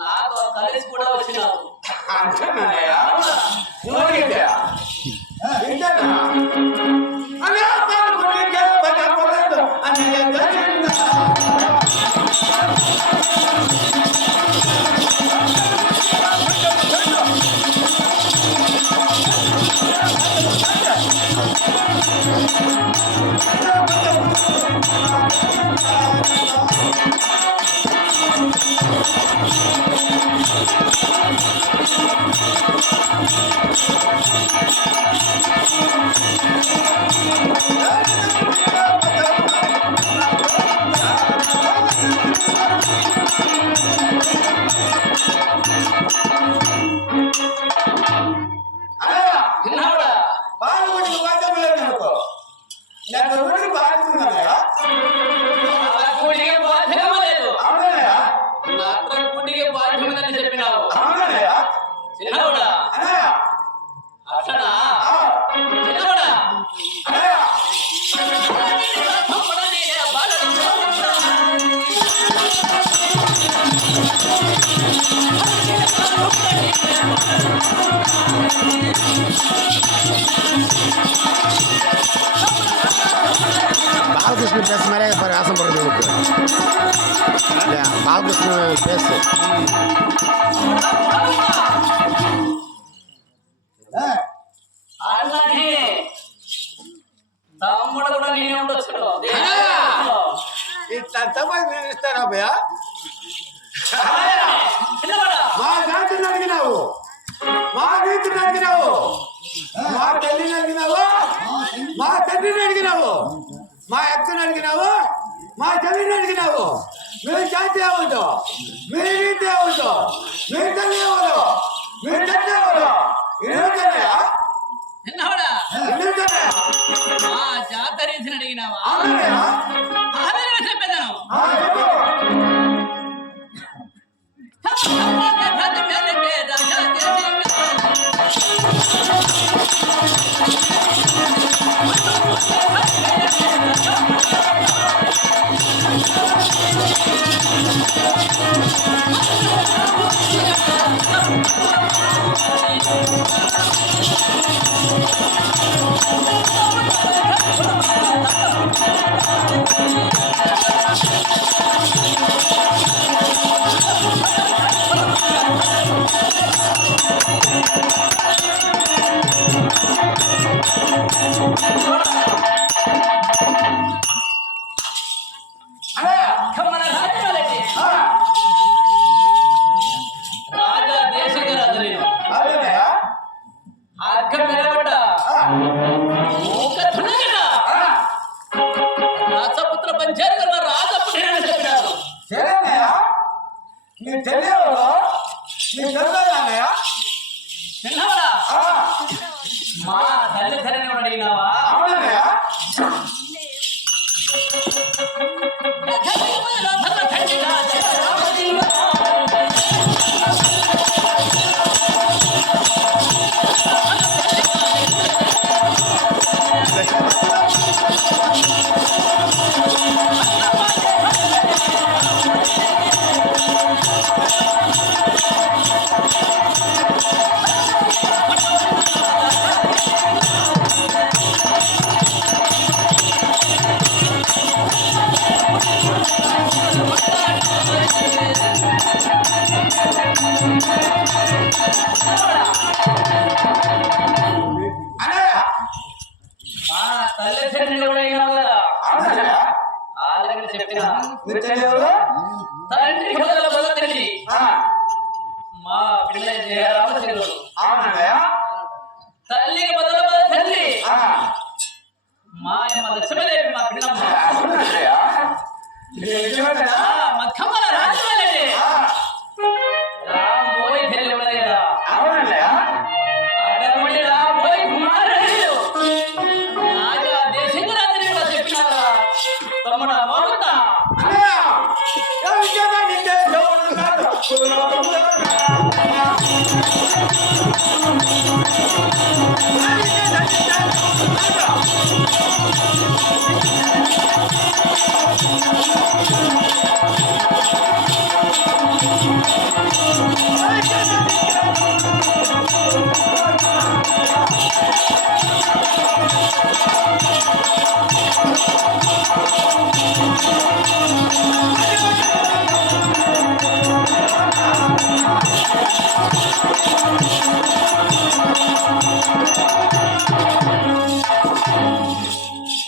నాతో కలిసి కూడా వచ్చినావు बालकृष्ण पेस मेरे पर आसम पड़ गए बालकृष्ण पेस ఇస్తారా భయ మా జాతిని అడిగినావు మా రీతిని అడిగినావు మా తల్లిని అడిగినావు మా తండ్రిని అడిగినావు మా అక్కని అడిగినావు మా చెల్లిని అడిగినావు మీ జాతి ఎవరు మీ రీతి ఎవరు మీ తల్లి ఎవరు మీ తండ్రి ఎవరు ఇన్నున్నాయా మా జాతర అడిగినావా చెప్పేదాను మా తల్లిదండ్రులను అడిగినావా తండ్రి మొదటి మా పిల్ల జయరామచంద్రుడు తల్లికి మొదల తల్లి మా లక్ష్మీదేవి మా పిల్లమ్మ మధ్యమల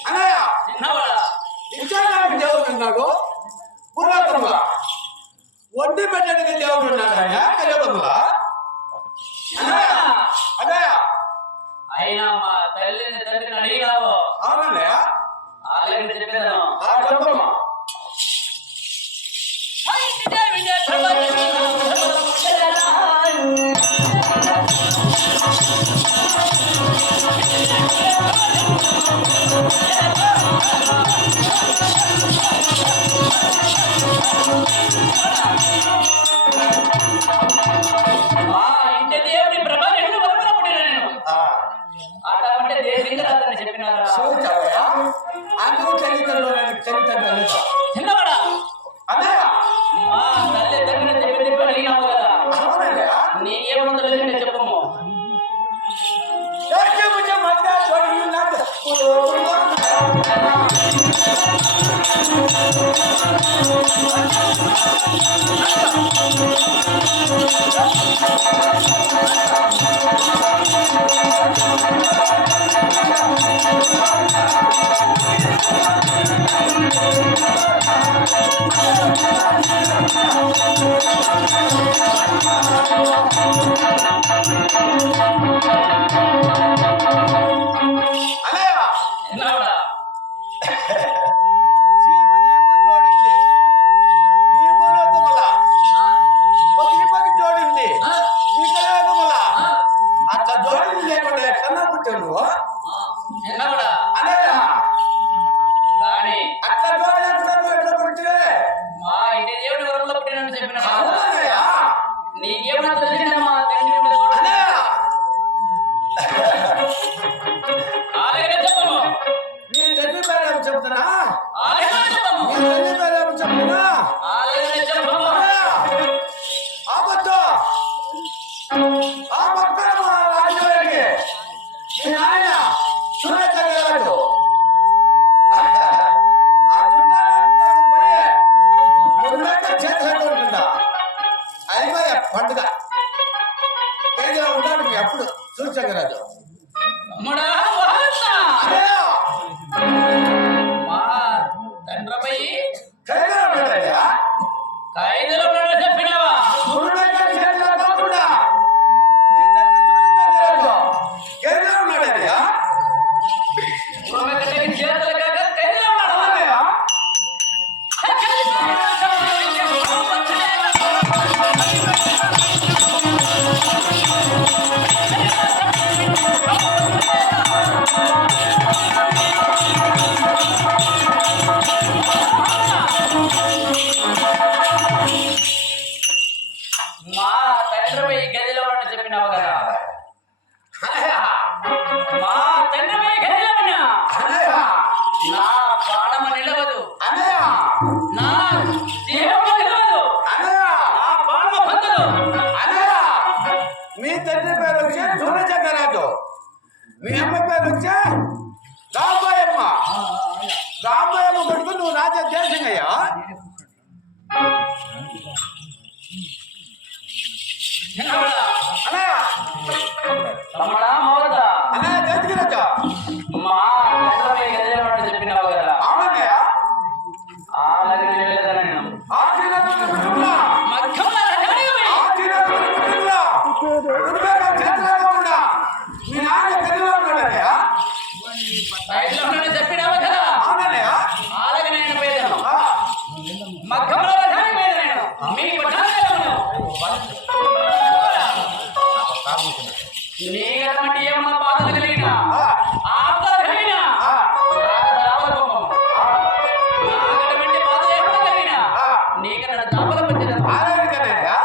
అన్నయ్య చిన్నవాడా ఇచ్చాడానికి దేవుడు ఉన్నాడు పూర్వకంగా వడ్డీ పెట్టడానికి దేవుడు ఉన్నాడు కలియుగంలో అన్నయ్య అన్నయ్య అయినా మా తల్లిని తండ్రిని అడిగినావు అవునన్నయ్య అలాగే చెప్పేదాను చెప్పమ్మా మా ఇంటి దేవుడి ప్రభ రెండు వరముల పుట్టిన నేను అట్లాంటి దేశంగా అతను చెప్పినారా చూచావయ్యా అందుకు చరిత్రలో చిన్నవాడా అన్నయ్య మా తల్లి తండ్రిని చెప్పి అడిగినావు కదా అవునన్నయ్య నీకేముందో తెలియదు చెప్పము అన్నయ్య చిన్నవాడా చీపు చీపు జోడింది ఈ పూర్వకముల పగిలి పగి జోడింది ఈ కలియుగముల అట్లా జోడింది లేకుండా ఎట్లా పుట్టావు నువ్వు చిన్నవాడా అన్నయ్య కానీ అట్లా జోడలేకుండా నువ్వు ఎట్లా పుట్టివే మా ఇంటి దేవుడి వరంలో పుట్టినని చెప్పిన అవునన్నయ్య నీకేమన్నా తెలిసిందా మా తండ్రి చూడండి అన్నయ్య అలాగే చెప్పము నీ తండ్రి పేరు చెప్తున్నా అలాగే చెప్పము నీ తండ్రి పేరు చెప్తున్నా అలాగే చెప్పము ఆపద్దు ఆ పక్కన రాజువారికి మీ నాయన చూడగలగాడు ఆ చుట్టాలు పోయి ముందంటే చేతి ఉంటుందా అయిపోయా పండుగ ఏదో ఉంటాడు మీ అప్పుడు చూడగలరాజు తమ్ముడా వాహన అదే మా తండ్రిపై ఖైదులో ఉన్నాడయ్యా ఖైదులో ఉన్నాడో చెప్పినావా చూడగా చేతిలో కాకుండా మీ తండ్రి చూడగలరాజు ఖైదులో ఉన్నాడయ్యా పూర్వకటికి చేతులు కాక ఖైదులో ఉన్నాడా అన్నయ్య మా తండ్రిపై గదిలో ఉన్నాడో చెప్పినావు కదా అన్నయ్య మా తండ్రిపై గదిలో ఉన్నా అన్నయ్య నా ప్రాణము నిలవదు అన్నయ్య నా దేహము నిలవదు అన్నయ్య నా ప్రాణము పొందదు అన్నయ్య మీ తండ్రి పేరు వచ్చి చూడజగ్గరాజు మీ అమ్మ పేరు వచ్చి రాంబాయమ్మ రాంబాయమ్మ కొడుకు నువ్వు రాజా దేశంగయ్యా చిన్నవాడా అన్నయ్య తమ్ముడా మోదా అన్నయ్య దేశగిరాజు మా తండ్రిపై గదిలో ఉన్నాడో చెప్పినావు కదా అవునన్నయ్య అలాగే నిలవదు నేను ఆ శ్రీరాముని కుటుంబంలో మగ్గముల రజాయమై ఆ శ్రీరాముని కుటుంబంలో ఉద్వేగం చేతులేకుండా మీ నాన్న గదిలో ఉన్నాడన్నయ్య ఖైదులో ఉన్నాడో చెప్పినావు కదా అవునన్నయ్య అలాగే నేను పేదను ఆ, మగ్గముల రజాయమై నేను మీ పట్టాలలో ఉన్నాను నీకటువంటి ఏమన్నా బాధలు కలిగినా ఆ, ఆపదలు కలిగినా ఆ, నాకటువంటి బాధలు ఏమన్నా కలిగినా ఆ. నీకు నన్ను దాపలు వచ్చేదా అలాగే కదయ్యా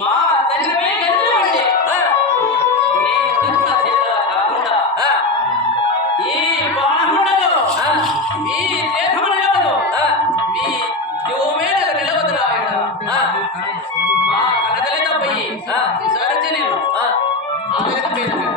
మా తండ్రి గెలిచినవాడే. నేను తిన్న చేతుల కాకుండా ఈ బాణముండదు, ఈ దేహము నిలవదు, మీ జీవమేడ నిలవదు రాయడ. మా కనకలిత పోయి సరిచి నేను ఆగలిత పేరు